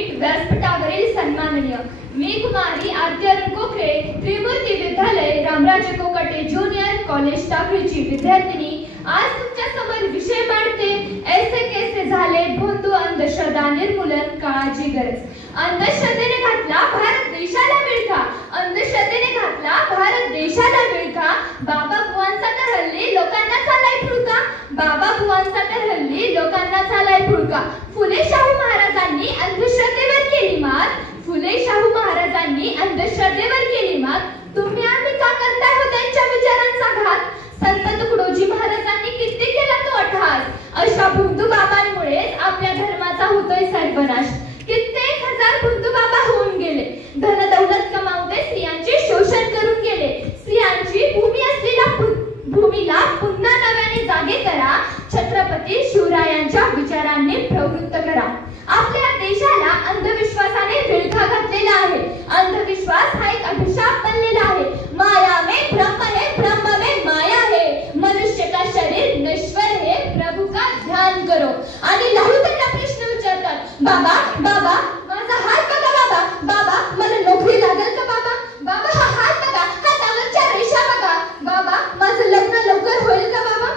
विद्यापीठ व्यासपीठावरील सन्माननीय मी कुमारी आरती अरुण कोकरे त्रिमूर्ती विद्यालय रामराजे कोकटे ज्युनियर कॉलेज टाकळीची विद्यार्थिनी आज तुमच्या समोर विषय मांडते ऐसे कैसे झाले भोंदू अंधश्रद्धा निर्मूलन काळाची गरज। अंधश्रद्धेने घातला भारत देशाला विळखा, अंधश्रद्धेने घातला भारत देशाला विळखा। बाबा बुवांचा तर हल्ली लोकांना झालाय फुलका, बाबा बुवांचा तर हल्ली लोकांना झालाय फुलका। फुले शाहू महाराजांनी अंधश्रद्धेवर केली मात, फुले शाहू महाराजांनी अंधश्रद्धेवर केली मात। तुम्ही आम्ही का करताय हो त्यांच्या विचारांचा घात? संत तुकडोजी महाराजांनी किती केला तो अट्टहास, अशा भोंदू बाबांमुळेच आपल्या धर्माचा होतोय सर्वनाश। कित्येक हजार भोंदू बाबा होऊन गेले, धन दौलत कमावते स्त्रियांचे शोषण करून गेले। स्त्रियांची भूमी असलेल्या भूमीला पुन्हा नव्याने जागे करा, छत्रपती शिवरायांच्या विचारांनी प्रवृत्त करा। आपल्या देशाला अंधविश्वासाने विळखा घातलेला आहे, अंधविश्वास हा एक अभिशाप बनलेला आहे। माया में ब्रह्म है, ब्रह्म में माया है, मनुष्य का शरीर नश्वर है, प्रभु का ध्यान करो। आणि लाहुतांना प्रश्न विचारतात, बाबा बाबा माझा हात बघा, बाबा बाबा मला नोकरी लागेल का, बाबा बाबा हा हात बघा, हातावरच्या रेषा बघा, बाबा माझं लग्न लवकर होईल का, बाबा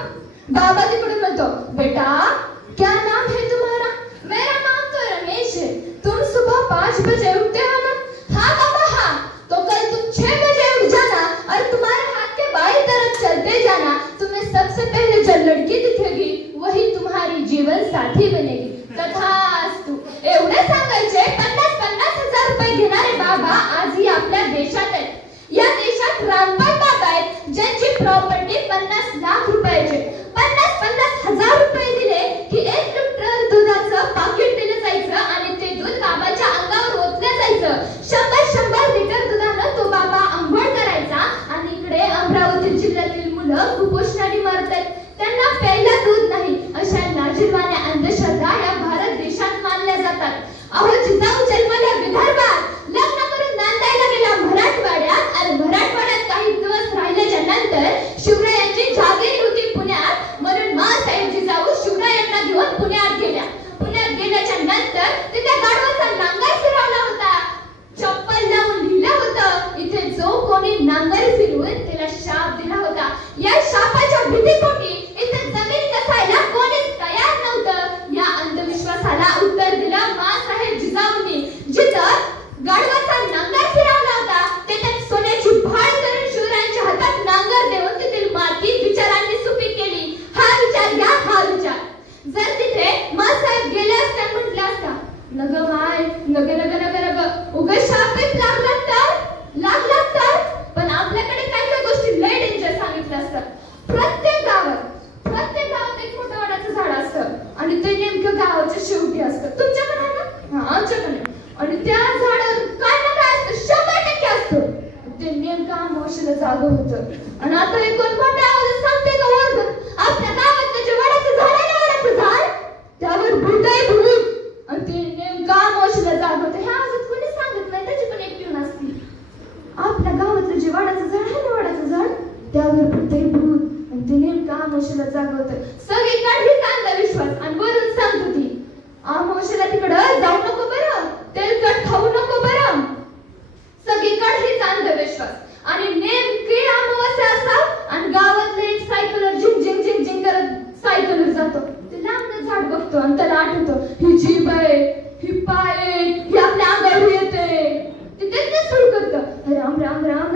बाबा तिकडून म्हणतो, बेटा क्या नाम है तुम्हारा? मेरा नाम तो रमेश है। तुम सुबह 5 बजे उठते हो ना? हाँ बाबा हाँ। तो कल तुम 6 बजे उठ जाना और तुम्हारे हाथ के बाएं तरफ चलते जाना। तुम्हें सबसे पहले जो लड़की दिखेगी वही तुम्हारी जीवन साथी बनेगी। तथास्तु। एवढे सांगायचे 50-50 हजार रुपये घेणारे बाबा आजही आपल्या देशात आहेत। या देशात रामपाल बाबा आहेत ज्यांची प्रॉपर्टी 50 लाख रुपयाची। 50-50 हजार रुपये दिले की 1 लिटर दुधाचं पाकिट दिलं जायचं आणि ते दूध बाबाच्या अंगावर ओतलं जायचं। 100 लिटर दुधानं तो बाबा अंघोळ करायचा आणि इकडे अमरावती जिल्ह्यातील मुलं कुपोषणाने मरतात, त्यांना प्यायला दूध नाही। अशा लाजिरवाण्या अंधश्रद्धा या भारत देशात मानल्या जातात। अहो जिजाऊ जन्मल्या विदर्भात, लग्न करून नांदायला गेला मराठवाड्यात आणि मराठवाड्यात काही दिवस राहिल्याच्या नंतर शिवरायांची जागीर होती पुण्यात, म्हणून माँसाहेब जिजाऊ शिवरायांना घेऊन पुण्यात गेल्या। पुण्यात गेल्याच्या नंतर तिथे गाढवाचा नांगर फिरवला होता, चप्पल लावून लिहिलं होतं, इथे जो कोणी नांगर फिरवून त्याला शाप दिला होता। या शापाच्या भीतीपोटी इथे जमीन कसायला कोणीच तयार नव्हतं। या अंधविश्वासाला उत्तर दिलं माँसाहेब जिजाऊंनी। जिथं गाढवाचा नांगर फिरवला होता तिथे सोन्याची भाळ करून शिवरायांच्या हातात नांगर देऊन तिथील माती विचारांनी सुपीक केली। हा विचार घ्या, हा विचार। जर तिथे माँसाहेब गेले असते म्हटलं असता, नग माय नग नग नग नग उगा शाप लागला तर, पण आपल्याकडे काही गोष्टी लय डेंजर सांगितल्या असतात। प्रत्येक गावात एक मोठं वडाचं झाड असतं आणि ते नेमकं गावाच्या शेवटी असतं। तुमच्याकडे आहे ना? हा आमच्याकडे। आणि त्या झाडावर काय ना काय असतं, 100% असतं। ते नेमकं अमावस्येला जागं होतं आणि आता एक कोण मोठ्या आवाजात सांगते का वर्ग, आपल्या गावात जे वडाचं झाड आहे ना, वडाचं झाड त्यावर भूत आहे भूत, आणि ते नेमकं अमावस्येला जागं होतं। ह्या आवाजात कोणी सांगत नाही, त्याची पण एक ट्यून असते। आपल्या गावातलं जे वडाचं झाड आहे ना, वडाचं झाड त्यावर भूत आहे भूत, आणि ते नेमकं अमावस्येला जागं होतं। सगळीकडे हीच अंधविश्वास आणि वरून सांगत होती, अमावस्येला तिकडं जाऊ नको बरं, तेलकट खाऊ नको बरं। सगळीकडे हीच अंधविश्वास आणि नेमकी अमावस्या असाव आणि गावातलं एक सायकलवर झिंग झिंग झिंग झिंग करत सायकलवर जातो। ते लांबनं झाड बघतो आणि त्याला आठवतं, ही जीभ आहे, ही पाय आहे, ही आपल्या अंगावर येते। ते तेच सुरू करतं, राम राम राम